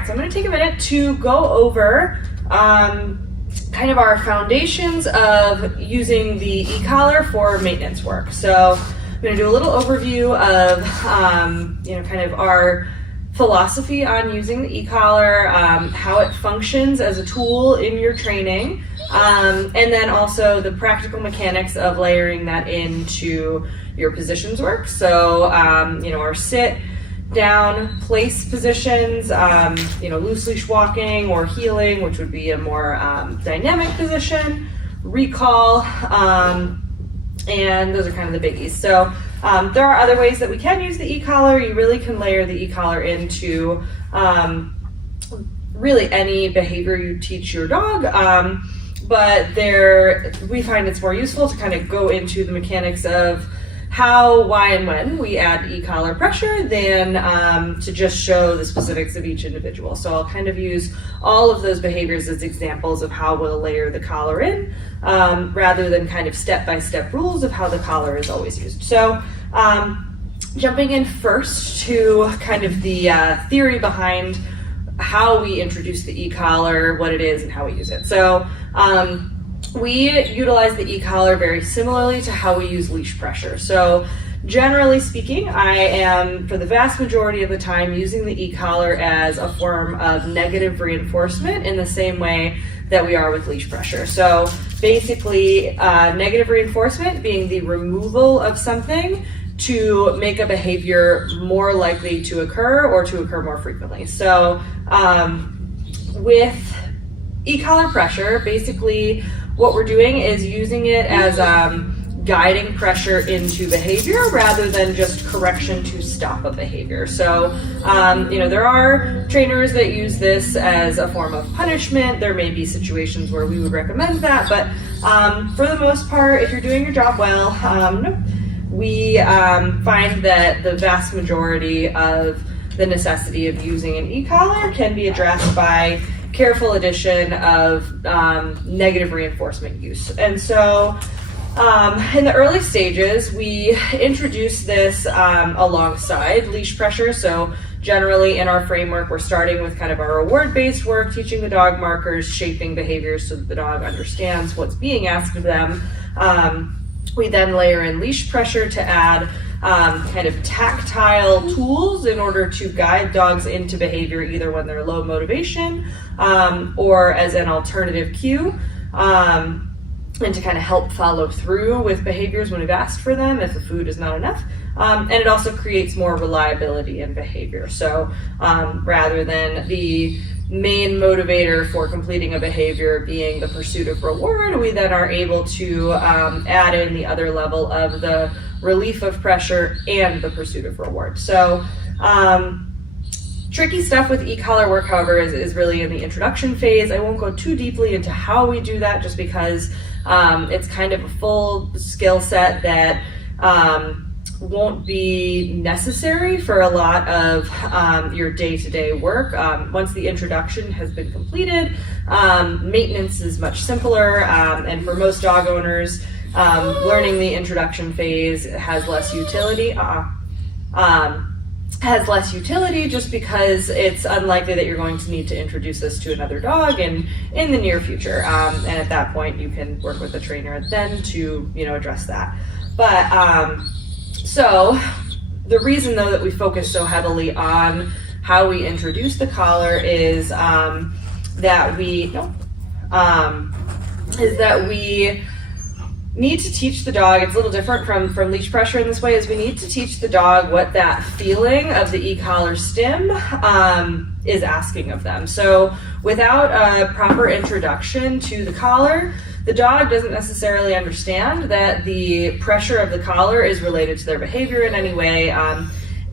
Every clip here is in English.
right, so I'm going to take a minute to go over kind of our foundations of using the e-collar for maintenance work. So I'm going to do a little overview of kind of our philosophy on using the e-collar, how it functions as a tool in your training, and then also the practical mechanics of layering that into your positions work. So our sit, down, place positions, loose leash walking or heeling, which would be a more dynamic position, recall, and those are kind of the biggies. So there are other ways that we can use the e-collar. You really can layer the e-collar into really any behavior you teach your dog, but we find it's more useful to kind of go into the mechanics of how, why, and when we add e-collar pressure than to just show the specifics of each individual. So I'll kind of use all of those behaviors as examples of how we'll layer the collar in, rather than kind of step-by-step rules of how the collar is always used. So jumping in first to kind of the theory behind how we introduce the e-collar, what it is, and how we use it. So we utilize the e-collar very similarly to how we use leash pressure. So generally speaking, I am, for the vast majority of the time, using the e-collar as a form of negative reinforcement in the same way that we are with leash pressure. So basically, negative reinforcement being the removal of something to make a behavior more likely to occur or to occur more frequently. So with e-collar pressure, basically what we're doing is using it as guiding pressure into behavior rather than just correction to stop a behavior. So, there are trainers that use this as a form of punishment. There may be situations where we would recommend that, but for the most part, if you're doing your job well, we find that the vast majority of the necessity of using an e-collar can be addressed by careful addition of negative reinforcement use. And so in the early stages, we introduce this alongside leash pressure. So generally in our framework, we're starting with kind of our reward-based work, teaching the dog markers, shaping behaviors so that the dog understands what's being asked of them. We then layer in leash pressure to add kind of tactile tools in order to guide dogs into behavior, either when they're low motivation or as an alternative cue, and to kind of help follow through with behaviors when we've asked for them if the food is not enough. And it also creates more reliability in behavior. So rather than the main motivator for completing a behavior being the pursuit of reward, we then are able to add in the other level of the relief of pressure and the pursuit of reward. So tricky stuff with e-collar work, however, is really in the introduction phase. I won't go too deeply into how we do that just because it's kind of a full skill set that won't be necessary for a lot of your day-to-day work. Once the introduction has been completed, maintenance is much simpler, and for most dog owners, learning the introduction phase has less utility. Has less utility just because it's unlikely that you're going to need to introduce this to another dog in the near future. And at that point, you can work with the trainer then to address that. But so the reason though that we focus so heavily on how we introduce the collar is that we need to teach the dog, it's a little different from leash pressure in this way, is we need to teach the dog what that feeling of the e-collar stim is asking of them. So without a proper introduction to the collar, the dog doesn't necessarily understand that the pressure of the collar is related to their behavior in any way.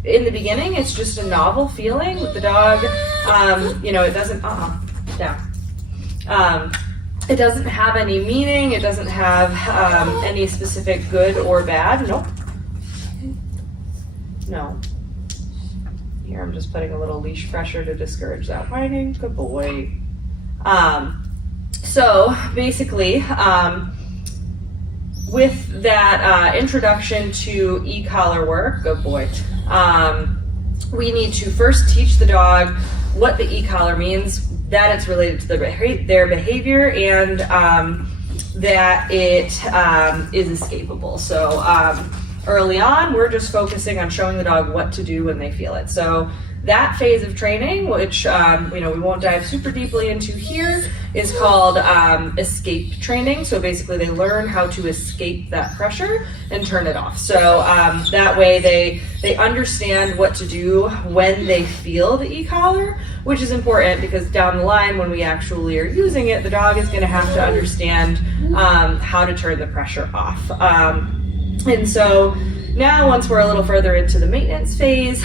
In the beginning, it's just a novel feeling with the dog. It doesn't, it doesn't have any meaning. It doesn't have any specific good or bad. Nope. No. Here, I'm just putting a little leash pressure to discourage that whining. Good boy. So basically, with that introduction to e-collar work, good boy, we need to first teach the dog what the e-collar means, that it's related to their behavior, and that it is escapable. So early on, we're just focusing on showing the dog what to do when they feel it. So that phase of training, which we won't dive super deeply into here, is called escape training. So basically they learn how to escape that pressure and turn it off. So that way they understand what to do when they feel the e-collar, which is important because down the line when we actually are using it, the dog is going to have to understand how to turn the pressure off. And so now once we're a little further into the maintenance phase,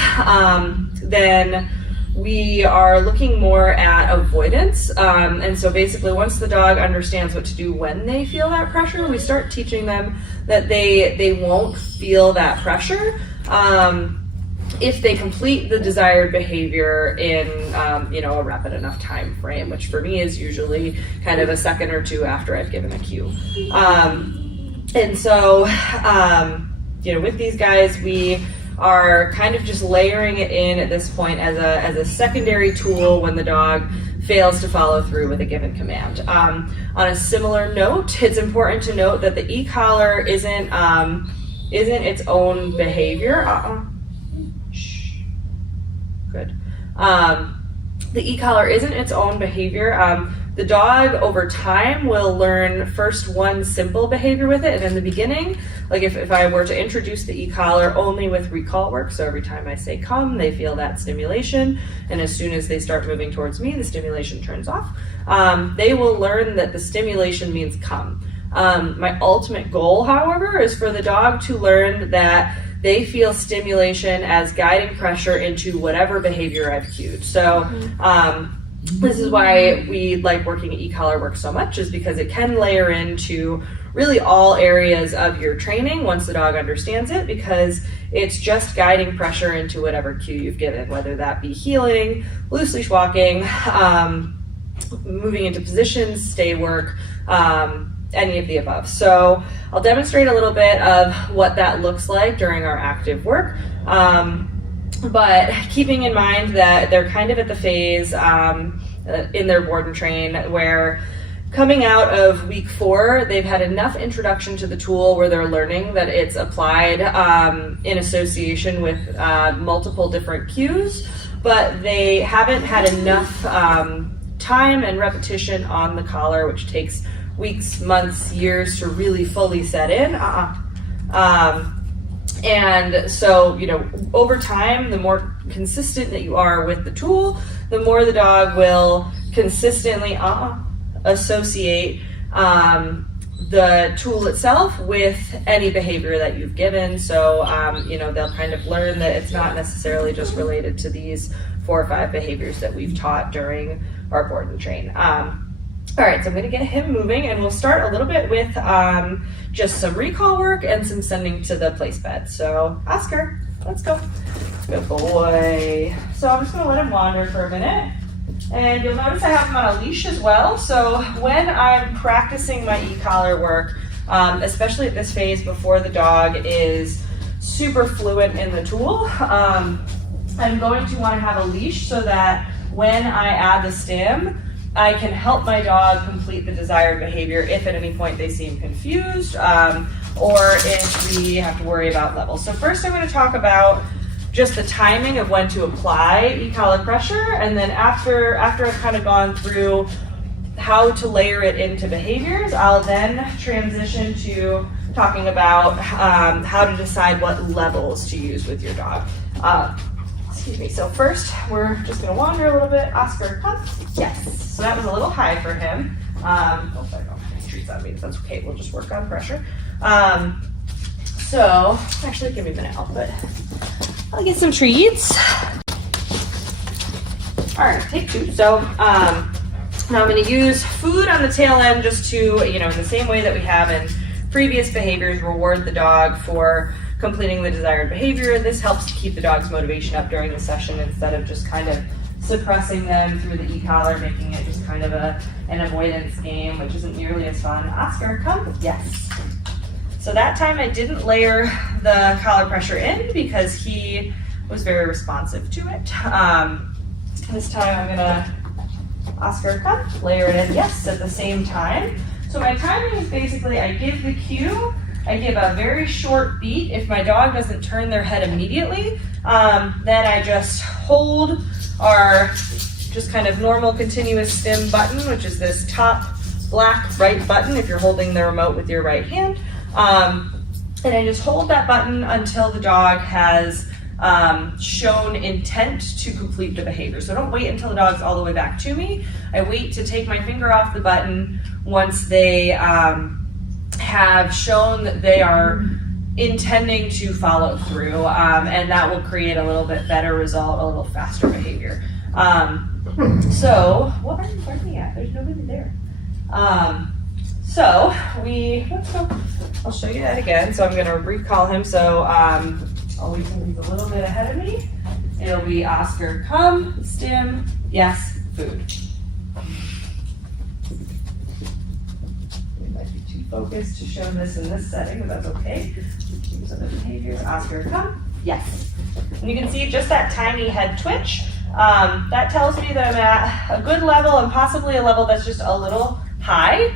then we are looking more at avoidance. And so basically once the dog understands what to do when they feel that pressure, we start teaching them that they won't feel that pressure if they complete the desired behavior in a rapid enough time frame, which for me is usually kind of a second or two after I've given a cue. And so with these guys, we are kind of just layering it in at this point as a secondary tool when the dog fails to follow through with a given command. On a similar note, it's important to note that the e-collar isn't its own behavior. Shh. Good. The e-collar isn't its own behavior. The dog over time will learn first one simple behavior with it, and in the beginning, like if I were to introduce the e-collar only with recall work, so every time I say come, they feel that stimulation, and as soon as they start moving towards me, the stimulation turns off. They will learn that the stimulation means come. My ultimate goal, however, is for the dog to learn that they feel stimulation as guiding pressure into whatever behavior I've cued. So this is why we like working at e-collar work so much, is because it can layer into really all areas of your training once the dog understands it, because it's just guiding pressure into whatever cue you've given, whether that be heeling, loose leash walking, moving into positions, stay work, any of the above. So I'll demonstrate a little bit of what that looks like during our active work. But keeping in mind that they're kind of at the phase in their board and train where coming out of week 4, they've had enough introduction to the tool where they're learning that it's applied in association with multiple different cues, but they haven't had enough time and repetition on the collar, which takes weeks, months, years to really fully set in. And so, over time, the more consistent that you are with the tool, the more the dog will consistently associate the tool itself with any behavior that you've given. So, they'll kind of learn that it's not necessarily just related to these 4 or 5 behaviors that we've taught during our board and train. All right, so I'm going to get him moving, and we'll start a little bit with just some recall work and some sending to the place bed. So, Oskar, let's go. Good boy. So I'm just going to let him wander for a minute. And you'll notice I have him on a leash as well. So when I'm practicing my e-collar work, especially at this phase before the dog is super fluent in the tool, I'm going to want to have a leash so that when I add the stim, I can help my dog complete the desired behavior if at any point they seem confused or if we have to worry about levels. So first I'm going to talk about just the timing of when to apply e-collar pressure, and then after I've kind of gone through how to layer it into behaviors, I'll then transition to talking about how to decide what levels to use with your dog. Excuse me. So first, we're just going to wander a little bit. Oskar, come. Yes. So that was a little high for him. I don't have any treats on me, but that's okay. We'll just work on pressure. So actually, give me a minute. I'll get some treats. All right, take 2. So now I'm going to use food on the tail end just to, in the same way that we have in previous behaviors, reward the dog for completing the desired behavior. This helps to keep the dog's motivation up during the session instead of just kind of suppressing them through the e-collar, making it just kind of an avoidance game, which isn't nearly as fun. Oskar, come. Yes. So that time I didn't layer the collar pressure in because he was very responsive to it. This time I'm gonna, Oskar, come, layer it in, yes, at the same time. So my timing is basically, I give the cue, I give a very short beat. If my dog doesn't turn their head immediately, then I just hold our just kind of normal continuous stim button, which is this top black right button if you're holding the remote with your right hand. And I just hold that button until the dog has shown intent to complete the behavior. So don't wait until the dog's all the way back to me. I wait to take my finger off the button once they have shown that they are intending to follow through, and that will create a little bit better result, a little faster behavior. So, what are you barking at? There's nobody there. So let's go. I'll show you that again. So I'm going to recall him. So always he's a little bit ahead of me. It'll be Oskar, come, stim, yes, food. We might be too focused to show this in this setting, but that's okay. These are the behaviors. Oskar, come, yes. And you can see just that tiny head twitch. That tells me that I'm at a good level and possibly a level that's just a little high.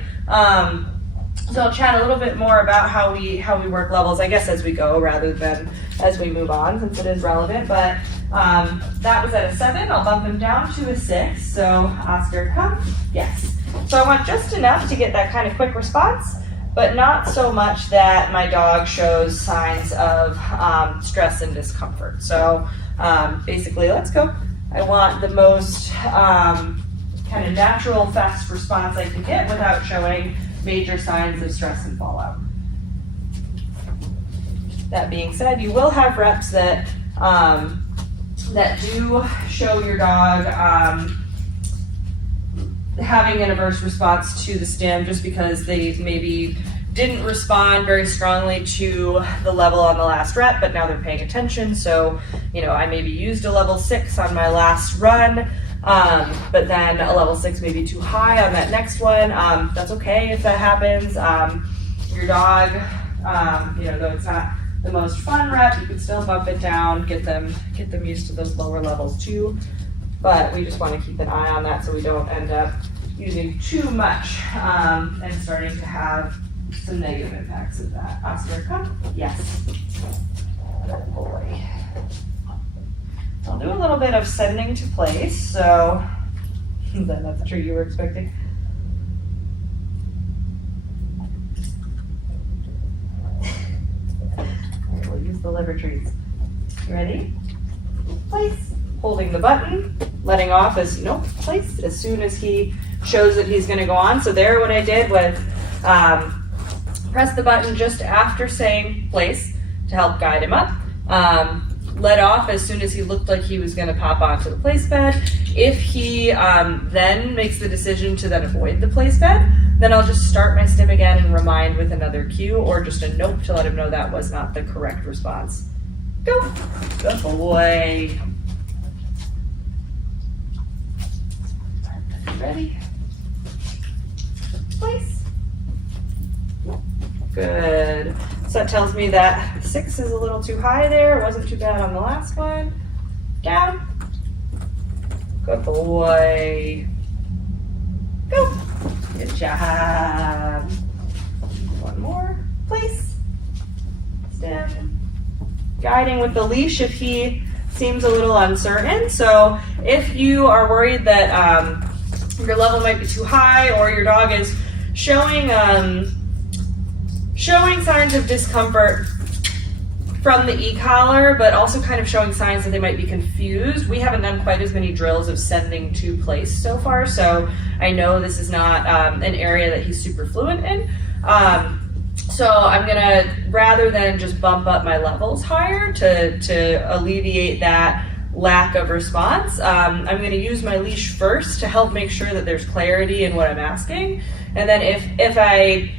So I'll chat a little bit more about how we work levels, I guess, as we go rather than as we move on, since it is relevant. But that was at a 7. I'll bump him down to a 6. So Oskar, come, yes. So I want just enough to get that kind of quick response, but not so much that my dog shows signs of stress and discomfort. So basically, let's go. I want the most kind of natural, fast response I can get without showing major signs of stress and fallout. That being said, you will have reps that that do show your dog having an adverse response to the stim just because they maybe didn't respond very strongly to the level on the last rep, but now they're paying attention. So, you know, I maybe used a level 6 on my last run, but then a level 6 may be too high on that next one. That's okay if that happens. Your dog, you know, though it's not the most fun rep, you can still bump it down, get them used to those lower levels too. But we just want to keep an eye on that so we don't end up using too much and starting to have some negative impacts of that. Oskar, come? Yes. Good boy. I'll do a little bit of sending to place. So, is that not the tree you were expecting? Alright, we'll use the liver trees. You ready? Place. Holding the button, letting off as, nope, place, as soon as he shows that he's going to go on. So there, what I did was press the button just after saying place to help guide him up. Let off as soon as he looked like he was going to pop onto the place bed. If he then makes the decision to then avoid the place bed, then I'll just start my stim again and remind with another cue or just a nope to let him know that was not the correct response. Go. Good boy. Ready? Place. Good. So that tells me that 6 is a little too high there. It wasn't too bad on the last one. Down. Good boy. Go. Good job. One more. Place. Stim. Guiding with the leash if he seems a little uncertain. So if you are worried that your level might be too high or your dog is showing signs of discomfort from the e-collar, but also kind of showing signs that they might be confused. We haven't done quite as many drills of sending to place so far, so I know this is not an area that he's super fluent in. So I'm gonna, rather than just bump up my levels higher to alleviate that lack of response, I'm going to use my leash first to help make sure that there's clarity in what I'm asking. And then if I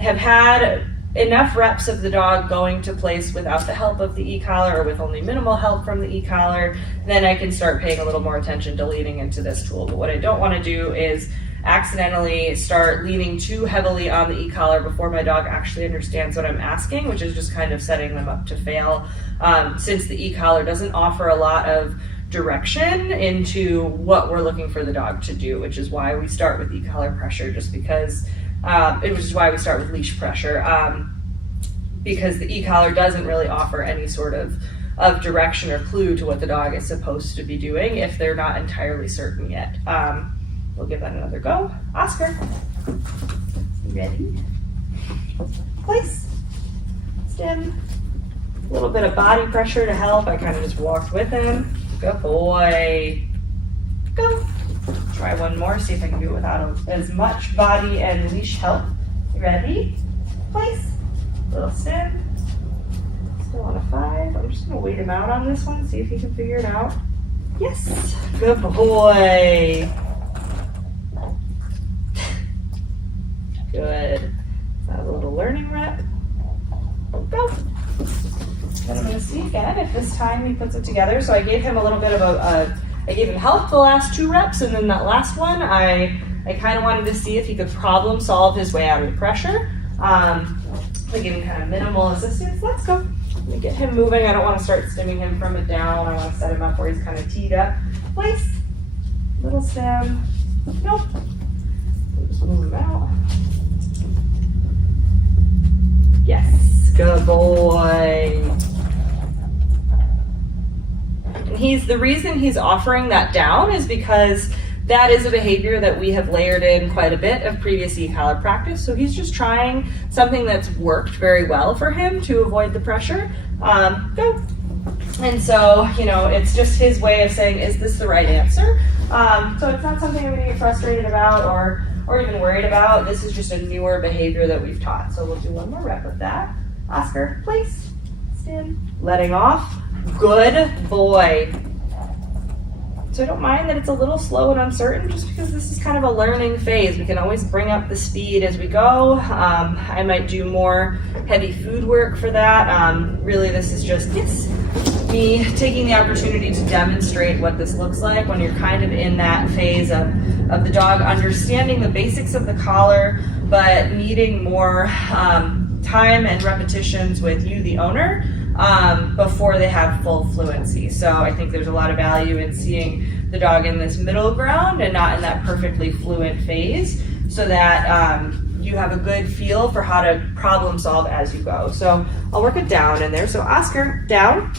have had enough reps of the dog going to place without the help of the e-collar or with only minimal help from the e-collar, then I can start paying a little more attention to leaning into this tool. But what I don't want to do is accidentally start leaning too heavily on the e-collar before my dog actually understands what I'm asking, which is just kind of setting them up to fail. Since the e-collar doesn't offer a lot of direction into what we're looking for the dog to do, which is why we start with e-collar pressure, just because, which is why we start with leash pressure, because the e-collar doesn't really offer any sort of direction or clue to what the dog is supposed to be doing if they're not entirely certain yet. We'll give that another go. Oscar, you ready? Place, stim, a little bit of body pressure to help. I kind of just walked with him. Good boy. Go. Try one more, see if I can do it without as much body and leash help. You ready? Place, little stim. Still on a 5. I'm just gonna wait him out on this one, see if he can figure it out. Yes, good boy. Good. Is that a little learning rep? Go. Then I'm gonna see again if this time he puts it together. So I gave him a little bit of I gave him help the last 2 reps, and then that last one, I kind of wanted to see if he could problem solve his way out of the pressure. I gave him kind of minimal assistance. Let's go. Let me get him moving. I don't want to start stimming him from it down. I want to set him up where he's kind of teed up. Place. Little stem. Nope. Just move him out. Yes. Good boy. And the reason he's offering that down is because that is a behavior that we have layered in quite a bit of previous e-collar practice. So he's just trying something that's worked very well for him to avoid the pressure. Go. And so, it's just his way of saying, is this the right answer? So it's not something I'm going to get frustrated about or even worried about. This is just a newer behavior that we've taught. So we'll do one more rep with that. Oscar, place, stim, letting off. Good boy. So I don't mind that it's a little slow and uncertain, just because this is kind of a learning phase. We can always bring up the speed as we go. I might do more heavy food work for that. Really, this is just me taking the opportunity to demonstrate what this looks like when you're kind of in that phase of the dog understanding the basics of the collar, but needing more time and repetitions with you, the owner, before they have full fluency. So I think there's a lot of value in seeing the dog in this middle ground and not in that perfectly fluent phase, so that you have a good feel for how to problem solve as you go. So I'll work it down in there. So Oscar, down.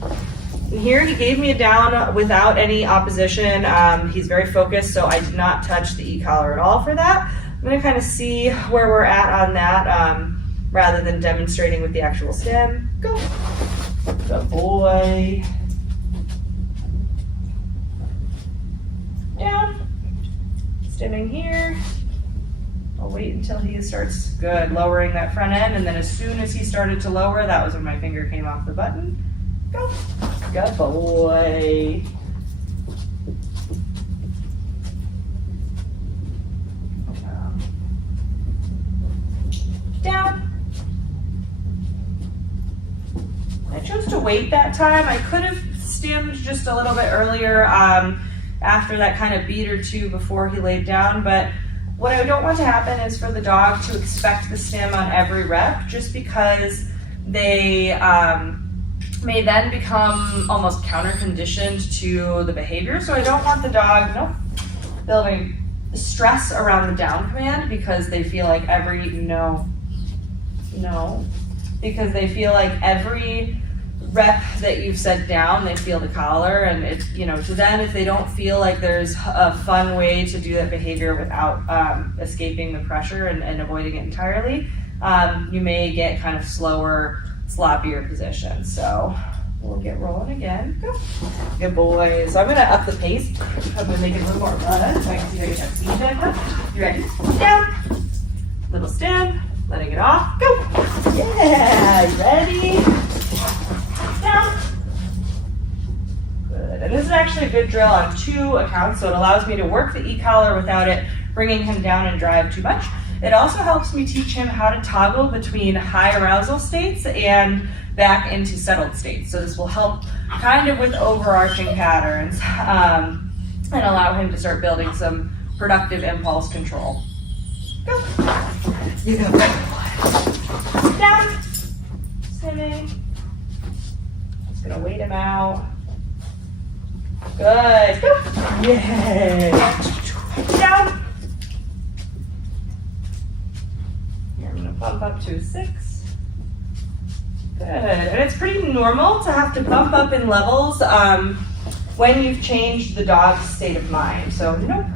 And here he gave me a down without any opposition. He's very focused, so I did not touch the e-collar at all for that. I'm going to kind of see where we're at on that rather than demonstrating with the actual stem. Go. Good boy. Down. Stimming here. I'll wait until he starts good, lowering that front end, and then as soon as he started to lower, that was when my finger came off the button. Go. Good boy. Down. I chose to wait that time. I could have stimmed just a little bit earlier after that kind of beat or two before he laid down, but what I don't want to happen is for the dog to expect the stim on every rep, just because they may then become almost counter-conditioned to the behavior. So I don't want the dog building stress around the down command because they feel like every because they feel like every rep that you've said down, they feel the collar, and it, to them, if they don't feel like there's a fun way to do that behavior without escaping the pressure and avoiding it entirely, you may get kind of slower, sloppier positions. So we'll get rolling again. Go. Good boy. So I'm gonna up the pace. I'm gonna make it a little more fun so I can see how you have speed. You ready? Down. Little stem. Letting it off. Go. Yeah. You ready? Down. Good. And this is actually a good drill on 2 accounts, so it allows me to work the e-collar without it bringing him down and drive too much. It also helps me teach him how to toggle between high arousal states and back into settled states. So this will help kind of with overarching patterns and allow him to start building some productive impulse control. Go. You go. Down. Stimming. Just gonna wait him out. Good. Go. Yeah. Down. Here, I'm gonna bump up to a 6. Good. And it's pretty normal to have to bump up in levels when you've changed the dog's state of mind. So nope.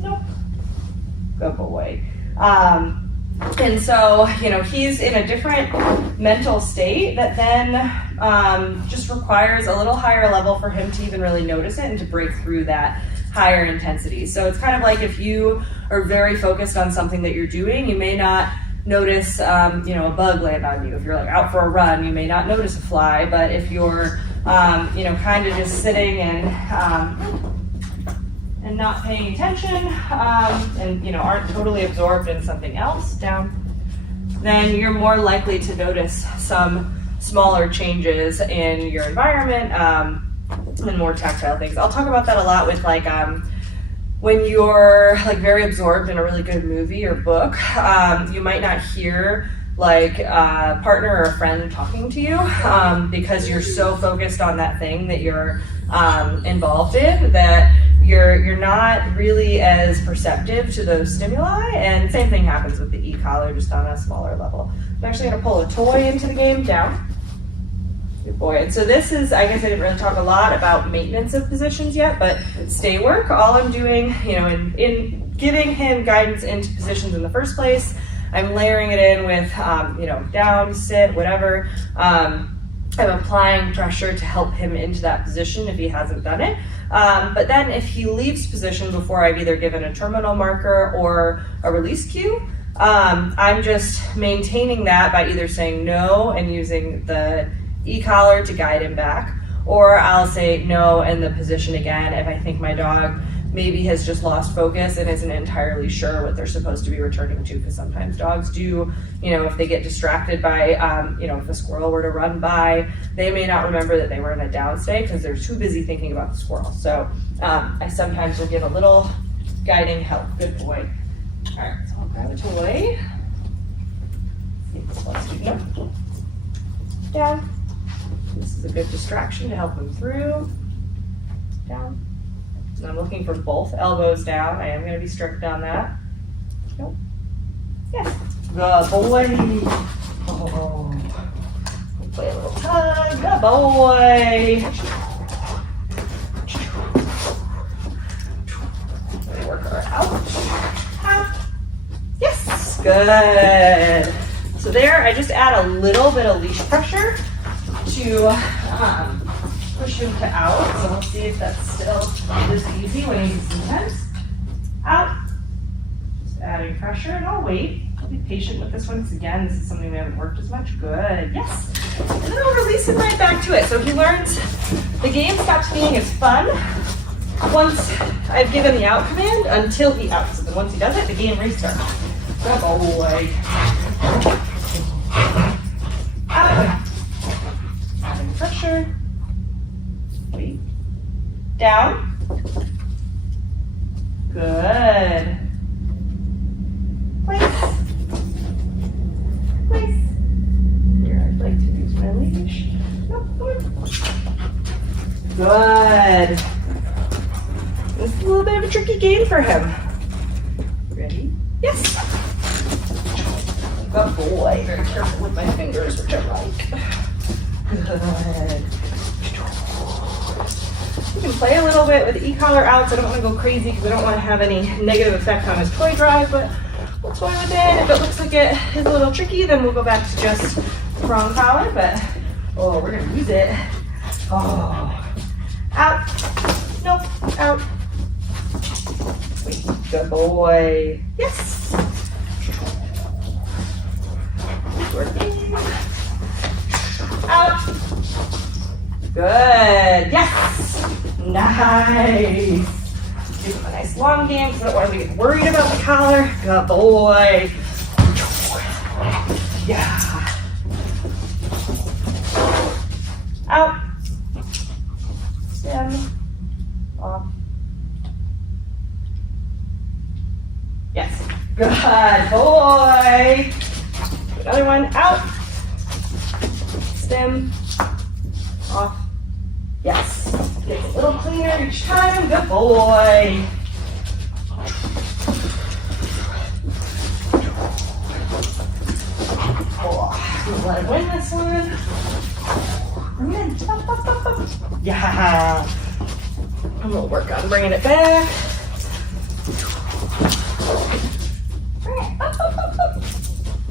Nope. Good boy. And so, you know, he's in a different mental state that then just requires a little higher level for him to even really notice it and to break through that higher intensity. So it's kind of like if you are very focused on something that you're doing, you may not notice, you know, a bug land on you. If you're like out for a run, you may not notice a fly, but if you're, you know, kind of just sitting and not paying attention, and you know, aren't totally absorbed in something else, down, then you're more likely to notice some smaller changes in your environment and more tactile things. I'll talk about that a lot with like when you're like very absorbed in a really good movie or book, you might not hear like a partner or a friend talking to you because you're so focused on that thing that you're involved in that you're not really as perceptive to those stimuli, and same thing happens with the e-collar, just on a smaller level. I'm actually going to pull a toy into the game, down. Good boy. And so this is, I guess I didn't really talk a lot about maintenance of positions yet, but stay work, all I'm doing, you know, in giving him guidance into positions in the first place, I'm layering it in with, you know, down, sit, whatever. I'm applying pressure to help him into that position if he hasn't done it. But then if he leaves position before I've either given a terminal marker or a release cue, I'm just maintaining that by either saying no and using the e-collar to guide him back, or I'll say no and the position again if I think my dog maybe has just lost focus and isn't entirely sure what they're supposed to be returning to, because sometimes dogs do, you know, if they get distracted by, you know, if a squirrel were to run by, they may not remember that they were in a down state because they're too busy thinking about the squirrel. So I sometimes will give a little guiding help. Good boy. All right, so I'll grab a toy. See if this wants to go. Down. This is a good distraction to help him through. Down. And I'm looking for both elbows down. I am going to be strict on that. Nope. Yes. Good boy. Oh. We'll play a little tug. Good boy. Work her out. Out. Yes. Good. So there, I just add a little bit of leash pressure to push him to out, so we'll see if that's still this easy when he's intense. Out. Just adding pressure, and I'll wait. I'll be patient with this one, because again, this is something we haven't worked as much. Good. Yes. And then I'll release him right back to it. So he learns the game stops being as fun once I've given the out command until he outs. And then once he does it, the game restarts. Good boy. Out. Adding pressure. Wait. Down. Good. Place. Place. Here, I'd like to use my leash. Nope. Good. This is a little bit of a tricky game for him. Ready? Yes. Good boy. Very careful with my fingers, which I like. Good. You can play a little bit with the e-collar out, so I don't want to go crazy because I don't want to have any negative effect on his toy drive, but we'll toy with it. If it looks like it is a little tricky, then we'll go back to just prong collar, but oh, we're going to use it. Oh. Out. Nope. Out. Wait. Good boy. Yes. Working. Out. Good. Yes. Nice. Do a nice long game because I don't want to get worried about the collar. Good boy. Yeah. Out. Stand. Off. Yes. Good boy. Another one. Out. Stem. Off. Yes. Get little cleaner each time. Good boy. Oh, let him win this one. Bring it in. Up, up, up, up. Yeah. I'm gonna work on bringing it back. Bring it. Up, up, up, up.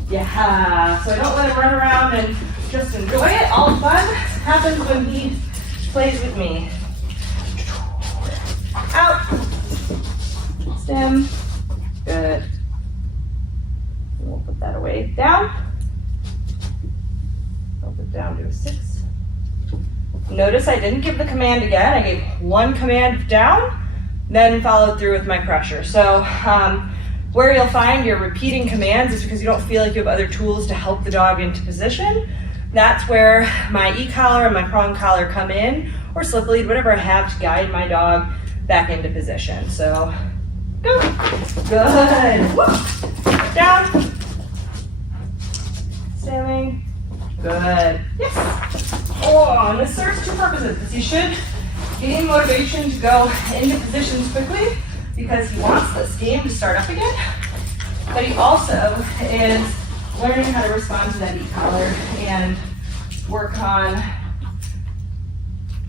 Yeah. So I don't let him run around and just enjoy it. All the fun happens when he plays with me. Out. Stem. Good. We'll put that away. Down. Bump it down to a 6. Notice I didn't give the command again. I gave one command down, then followed through with my pressure. So where you'll find you're repeating commands is because you don't feel like you have other tools to help the dog into position. That's where my e-collar and my prong collar come in, or slip lead, whatever I have to guide my dog back into position. So go. Good. Woo. Down. Sailing. Good. Yes. Oh, and this serves 2 purposes, because he should gain motivation to go into positions quickly because he wants this game to start up again. But he also is learning how to respond to that e-collar and work on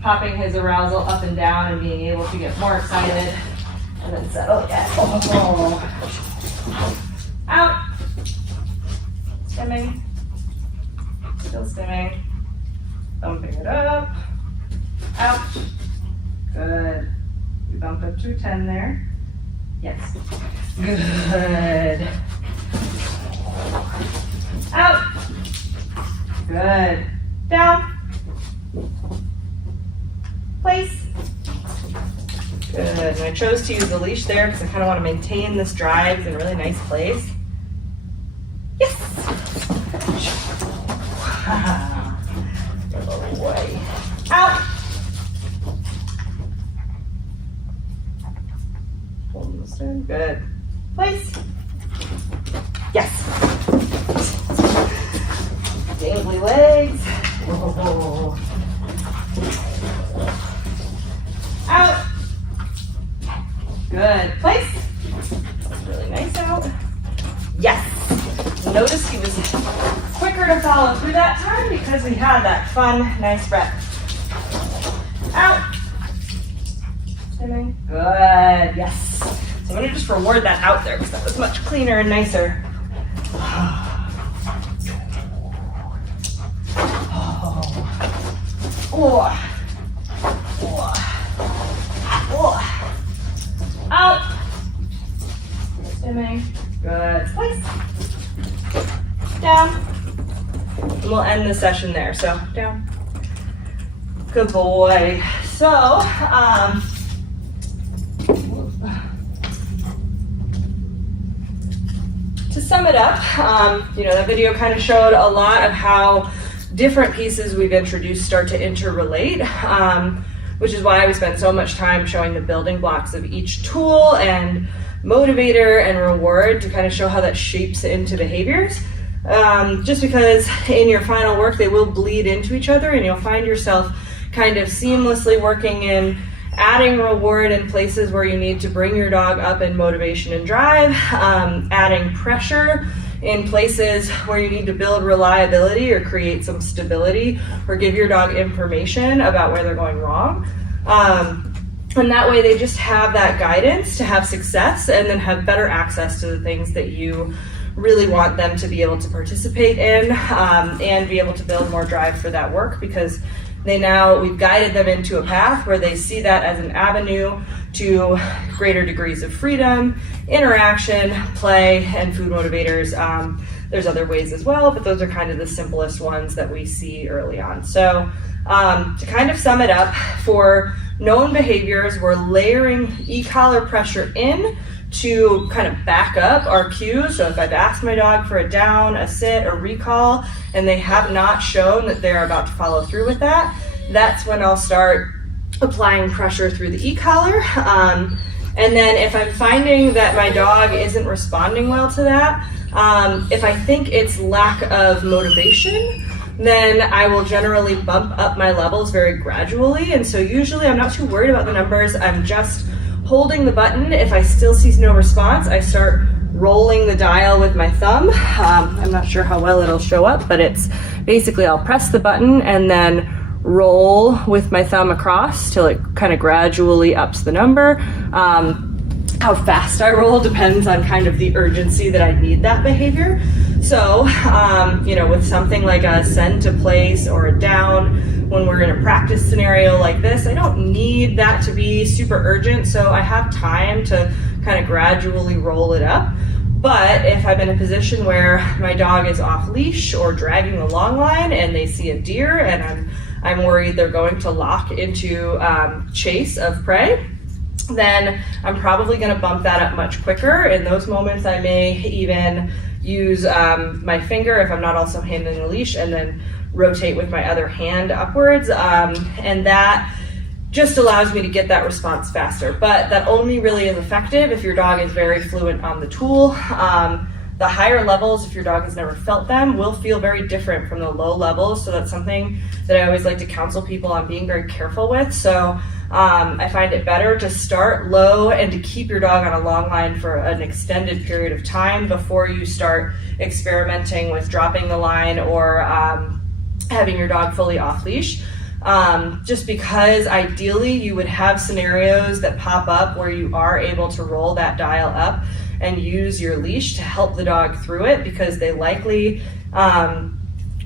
popping his arousal up and down and being able to get more excited and then settle again. Oh. Out. Stimming. Still stimming. Bumping it up. Out. Good. You bump up to 10 there. Yes. Good. Out. Good. Down. Place. Good. And I chose to use the leash there because I kind of want to maintain this drive in a really nice place. Yes. Good boy. Out. Hold this in. Good. Place. Yes. Dangly legs. Whoa. Out. Good. Place. Really nice out. Yes. Notice he was quicker to follow through that time because we had that fun, nice breath. Out. Stimming. Good. Yes. So I'm going to just reward that out there because that was much cleaner and nicer. Oh. Out. Stimming. Good. Place. Down. And we'll end the session there. So down. Good boy. So, to sum it up, that video kind of showed a lot of how different pieces we've introduced start to interrelate, which is why we spend so much time showing the building blocks of each tool and motivator and reward to kind of show how that shapes into behaviors. Just because in your final work they will bleed into each other and you'll find yourself kind of seamlessly working in adding reward in places where you need to bring your dog up in motivation and drive, adding pressure in places where you need to build reliability or create some stability or give your dog information about where they're going wrong. And that way they just have that guidance to have success and then have better access to the things that you really want them to be able to participate in, and be able to build more drive for that work, because we've guided them into a path where they see that as an avenue to greater degrees of freedom, interaction, play, and food motivators. There's other ways as well, but those are kind of the simplest ones that we see early on. So to kind of sum it up, for known behaviors, we're layering e-collar pressure in to kind of back up our cues. So if I've asked my dog for a down, a sit, or recall, and they have not shown that they're about to follow through with that, that's when I'll start applying pressure through the e-collar. And then if I'm finding that my dog isn't responding well to that, if I think it's lack of motivation, then I will generally bump up my levels very gradually. And so usually I'm not too worried about the numbers. I'm just holding the button. If I still see no response, I start rolling the dial with my thumb. I'm not sure how well it'll show up, but it's basically I'll press the button and then roll with my thumb across till it kind of gradually ups the number. How fast I roll depends on kind of the urgency that I need that behavior. So, with something like a send to place or a down, when we're in a practice scenario like this, I don't need that to be super urgent, so I have time to kind of gradually roll it up. But if I'm in a position where my dog is off leash or dragging the long line and they see a deer and I'm worried they're going to lock into chase of prey, then I'm probably going to bump that up much quicker. In those moments, I may even use my finger if I'm not also handling the leash, and then rotate with my other hand upwards. And that just allows me to get that response faster. But that only really is effective if your dog is very fluent on the tool. The higher levels, if your dog has never felt them, will feel very different from the low levels. So that's something that I always like to counsel people on being very careful with. So I find it better to start low and to keep your dog on a long line for an extended period of time before you start experimenting with dropping the line or having your dog fully off leash. Just because ideally you would have scenarios that pop up where you are able to roll that dial up and use your leash to help the dog through it, because they likely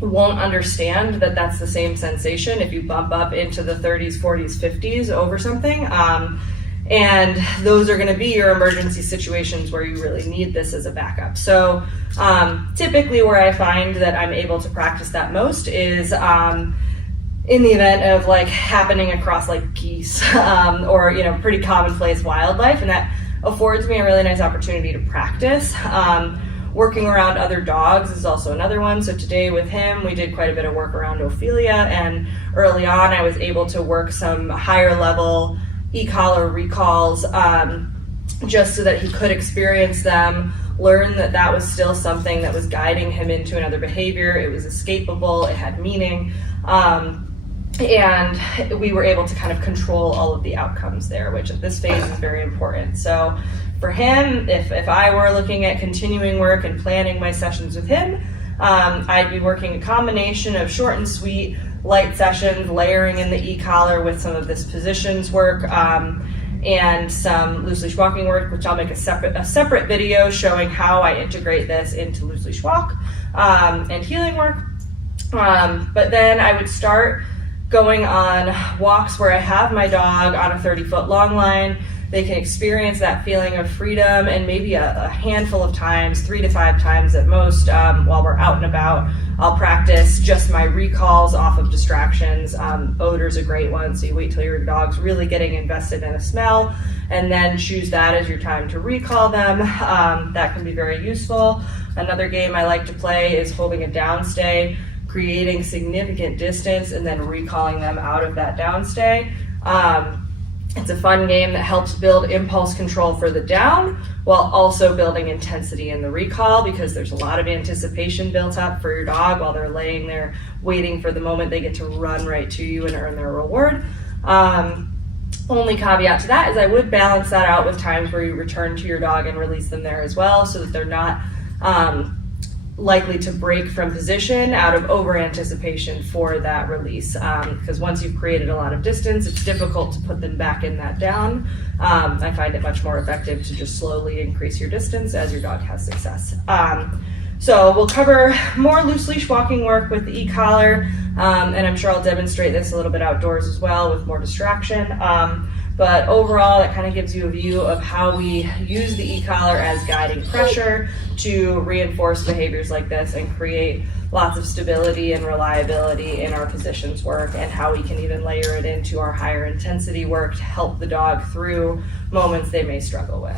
won't understand that that's the same sensation if you bump up into the 30s, 40s, 50s over something. And those are going to be your emergency situations where you really need this as a backup. So typically where I find that I'm able to practice that most is in the event of like happening across like geese or pretty commonplace wildlife, and that affords me a really nice opportunity to practice. Working around other dogs is also another one. So today with him, we did quite a bit of work around Ophelia, and early on I was able to work some higher level e-collar recalls just so that he could experience them, learn that that was still something that was guiding him into another behavior. It was escapable, it had meaning. And we were able to kind of control all of the outcomes there, which at this phase is very important. So for him, if I were looking at continuing work and planning my sessions with him, I'd be working a combination of short and sweet, light sessions, layering in the e-collar with some of this positions work, and some loose leash walking work, which I'll make a separate video showing how I integrate this into loose leash walk and healing work. But then I would start going on walks where I have my dog on a 30-foot long line. They can experience that feeling of freedom, and maybe a handful of times, 3 to 5 times at most, while we're out and about. I'll practice just my recalls off of distractions. Odor's a great one, so you wait till your dog's really getting invested in a smell, and then choose that as your time to recall them. That can be very useful. Another game I like to play is holding a downstay, creating significant distance, and then recalling them out of that downstay. It's a fun game that helps build impulse control for the down while also building intensity in the recall, because there's a lot of anticipation built up for your dog while they're laying there waiting for the moment they get to run right to you and earn their reward. Only caveat to that is I would balance that out with times where you return to your dog and release them there as well, so that they're not likely to break from position out of over anticipation for that release, because once you've created a lot of distance, it's difficult to put them back in that down. I find it much more effective to just slowly increase your distance as your dog has success. So we'll cover more loose leash walking work with the e-collar, and I'm sure I'll demonstrate this a little bit outdoors as well with more distraction. But overall, that kind of gives you a view of how we use the e-collar as guiding pressure to reinforce behaviors like this and create lots of stability and reliability in our positions work, and how we can even layer it into our higher intensity work to help the dog through moments they may struggle with.